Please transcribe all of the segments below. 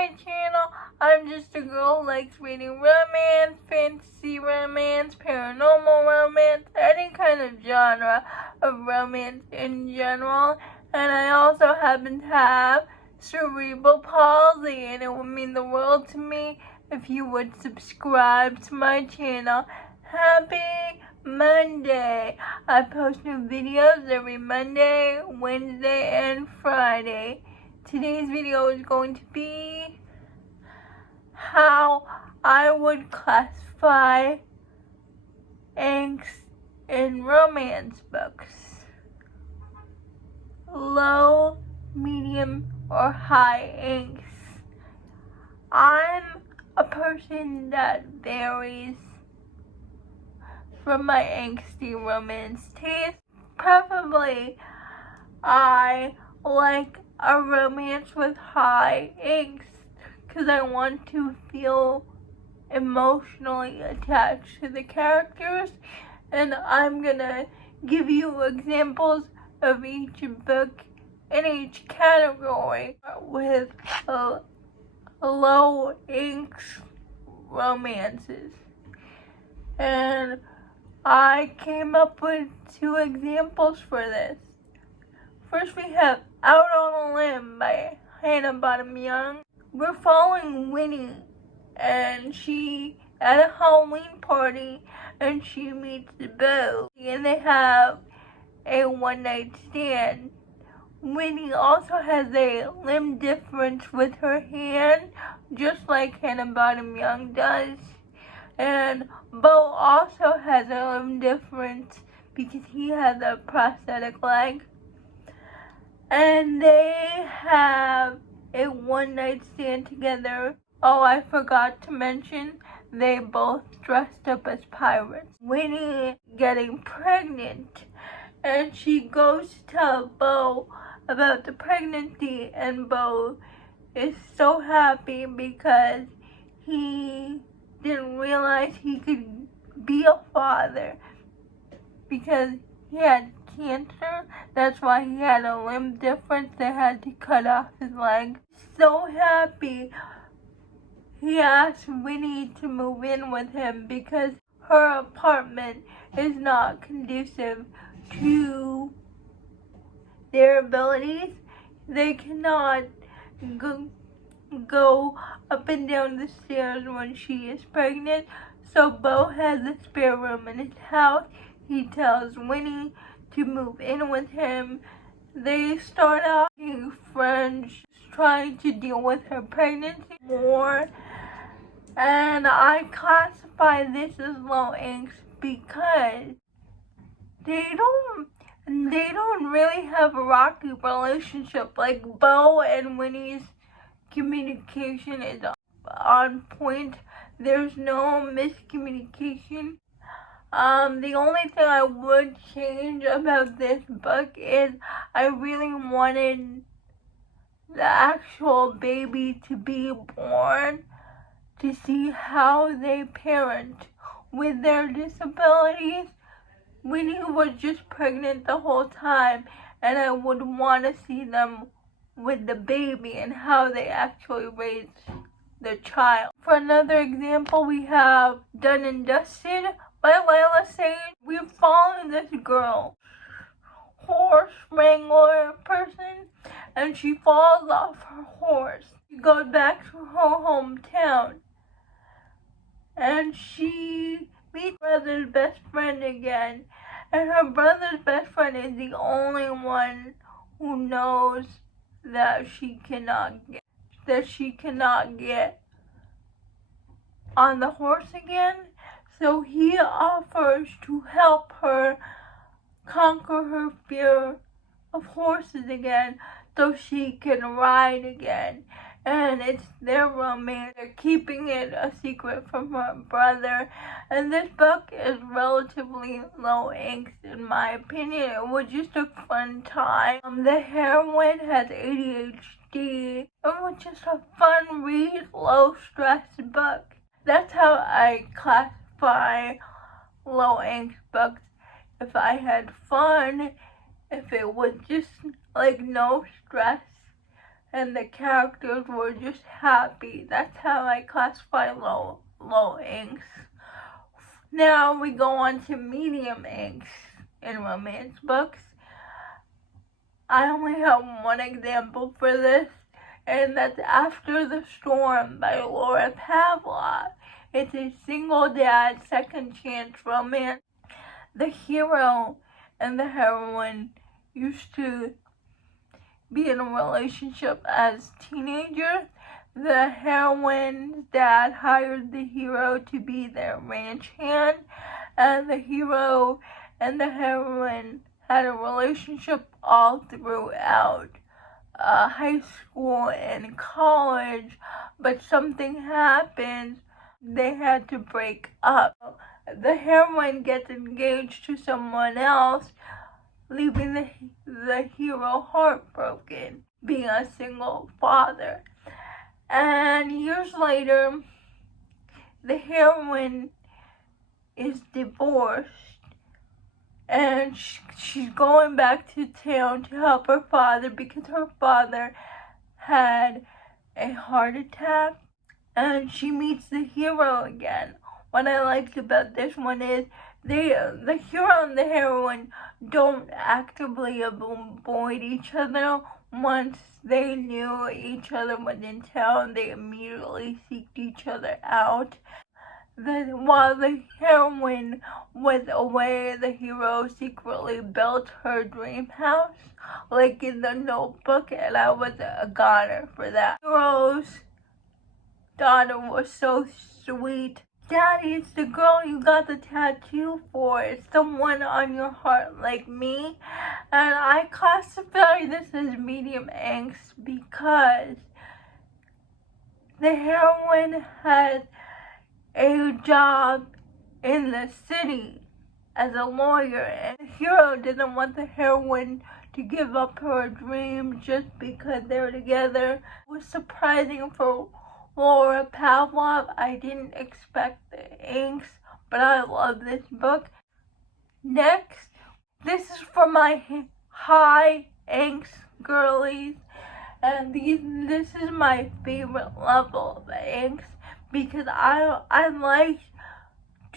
my channel. I'm just a girl who likes reading romance, fantasy romance, paranormal romance, any kind of genre of romance in general. And I also happen to have cerebral palsy, and it would mean the world to me if you would subscribe to my channel. Happy Monday! I post new videos every Monday, Wednesday, and Friday. Today's video is going to be how I would classify angst in romance books. Low, medium, or high angst. I'm a person that varies from my angsty romance taste. Preferably, I like a romance with high angst because I want to feel emotionally attached to the characters, and I'm gonna give you examples of each book in each category with low angst romances. And I came up with 2 examples for this. First, we have Out on a Limb by Hannah Bottom Young. We're following Winnie, and she at a Halloween party, and she meets Bo, and they have a one-night stand. Winnie also has a limb difference with her hand, just like Hannah Bottom Young does. And Bo also has a limb difference because he has a prosthetic leg. And they have a one-night stand together. Oh, I forgot to mention, they both dressed up as pirates. Winnie getting pregnant, and she goes to tell Bo about the pregnancy, and Bo is so happy because he didn't realize he could be a father because he had cancer. That's why he had a limb difference. They had to cut off his leg. So happy. He asked Winnie to move in with him because her apartment is not conducive to their abilities. They cannot go up and down the stairs when she is pregnant. So Bo has a spare room in his house. He tells Winnie to move in with him. They start off being friends, trying to deal with her pregnancy more. And I classify this as low angst because they don't really have a rocky relationship. Like, Bo and Winnie's communication is on point. There's no miscommunication. The only thing I would change about this book is I really wanted the actual baby to be born to see how they parent with their disabilities. Winnie was just pregnant the whole time, and I would want to see them with the baby and how they actually raise the child. For another example, we have Done and Dusted by Layla Sage. We're following this girl, horse wrangler person, and she falls off her horse. She goes back to her hometown, and she meets her brother's best friend again. And her brother's best friend is the only one who knows that she cannot get on the horse again. So he offers to help her conquer her fear of horses again so she can ride again. And it's their romance. They're keeping it a secret from her brother. And this book is relatively low angst in my opinion. It was just a fun time. The heroine has ADHD. It was just a fun read, low stress book. That's how I classify low angst books. If I had fun, if it was just like no stress, and the characters were just happy. That's how I classify low angst. Now we go on to medium angst in romance books. I only have one example for this, and that's After the Storm by Laura Pavlov. It's a single dad, second chance romance. The hero and the heroine used to be in a relationship as teenagers. The heroine's dad hired the hero to be their ranch hand, and the hero and the heroine had a relationship all throughout high school and college, but something happened. They had to break up. The heroine gets engaged to someone else, leaving the hero heartbroken, being a single father. And years later, the heroine is divorced, and she's going back to town to help her father because her father had a heart attack, and she meets the hero again. What I liked about this one is the hero and the heroine don't actively avoid each other. Once they knew each other was in town, they immediately seeked each other out. While the heroine was away, the hero secretly built her dream house, like in the Notebook, and I was a goner for that. The hero's daughter was so sweet. Daddy, it's the girl you got the tattoo for. It's the one on your heart like me. And I classify this as medium angst because the heroine had a job in the city as a lawyer, and the hero didn't want the heroine to give up her dream just because they were together. It was surprising for Laura Pavlov. I didn't expect the angst, but I love this book. Next, this is for my high angst girlies, and this is my favorite level of angst because I like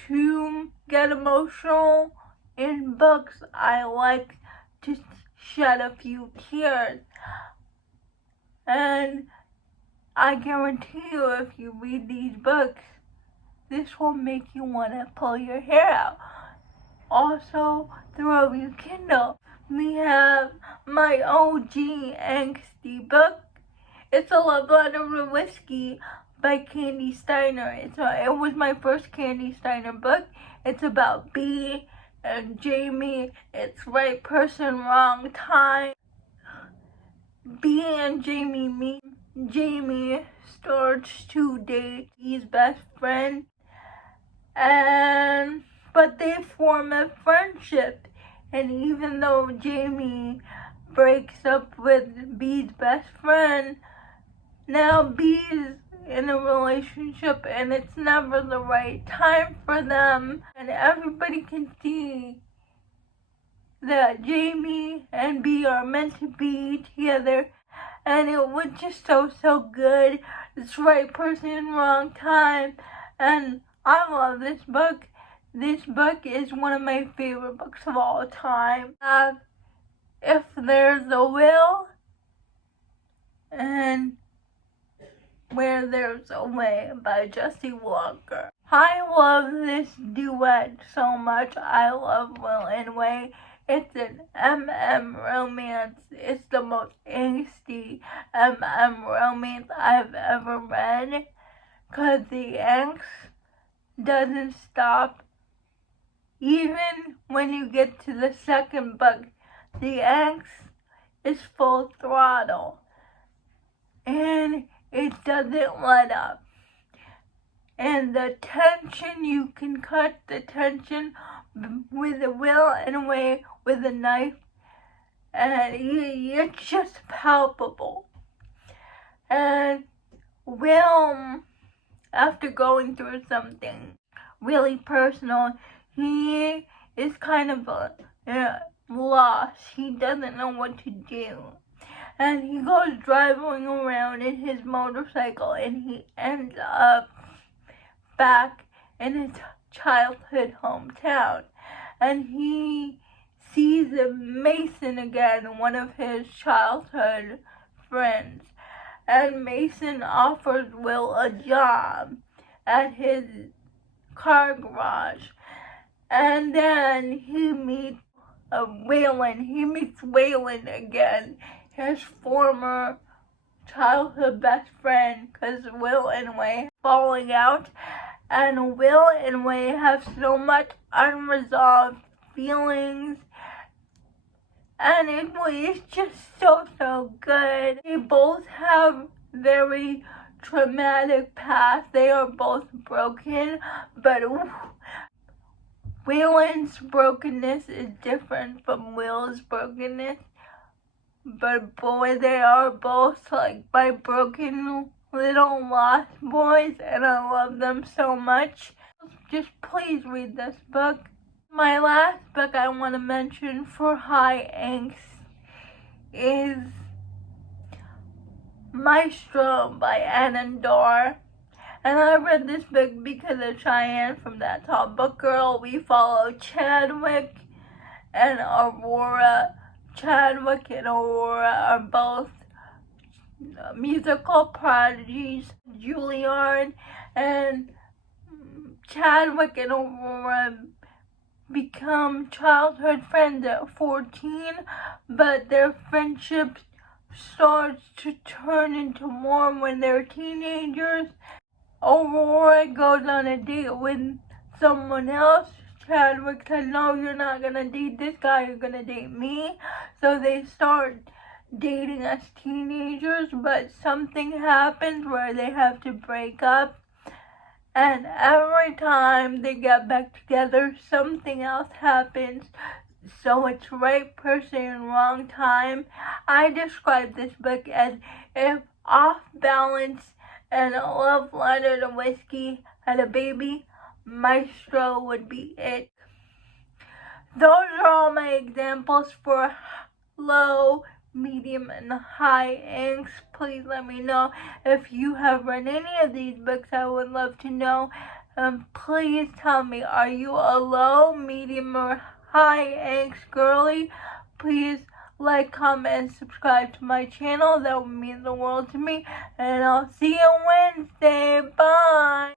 to get emotional in books. I like to shed a few tears, and I guarantee you, if you read these books, this will make you want to pull your hair out. Also, through your Kindle, we have my OGXY book. It's a love letter to whiskey by Candy Steiner. It was my first Candy Steiner book. It's about Bee and Jamie. It's right person, wrong time. Bee and Jamie meet. Jamie starts to date his best friend, but they form a friendship. And even though Jamie breaks up with Bee's best friend, now Bee's in a relationship and it's never the right time for them. And everybody can see that Jamie and Bee are meant to be together. And it was just so good. It's right person, wrong time. And I love this book. This book is one of my favorite books of all time. If There's a Will and Where There's a Way by Jesse Walker. I love this duet so much. I love Will and Way. It's an romance. It's the most angsty romance I've ever read, because the angst doesn't stop. Even when you get to the second book, the angst is full throttle, and it doesn't let up. And the tension, you can cut the tension with a will and a way with a knife, and it's just palpable. And Will, after going through something really personal, he is kind of lost. He doesn't know what to do. and he goes driving around in his motorcycle, and he ends up back in his childhood hometown, and he sees Mason again, one of his childhood friends, and Mason offers Will a job at his car garage, and then he meets Waylon again, his former childhood best friend, because Will and Way falling out, and Will and Way have so much unresolved feelings, and it was just so good. They both have very traumatic past. They are both broken, but Waylon's brokenness is different from Will's brokenness. But boy, they are both like my broken little lost boys, and I love them so much. Just please read this book. My last book I want to mention for high angst is Maestro by Anandor. And I read this book because of Cheyenne from That Tall Book Girl. We follow Chadwick and Aurora. Chadwick and Aurora are both musical prodigies. Juilliard, and Chadwick and Aurora become childhood friends at 14, but their friendship starts to turn into more when they're teenagers. Aurora goes on a date with someone else. Chadwick says, no, you're not gonna date this guy, you're gonna date me. So they start dating as teenagers, but something happens where they have to break up. And every time they get back together, something else happens. So it's right person in wrong time. I describe this book as if Off Balance and A Love Letter to Whiskey had a baby, Maestro would be it. Those are all my examples for low, medium, and high angst. Please let me know if you have read any of these books. I would love to know. Please tell me, are you a low, medium, or high angst girly? Please like, comment, and subscribe to my channel. That would mean the world to me. And I'll see you Wednesday. Bye.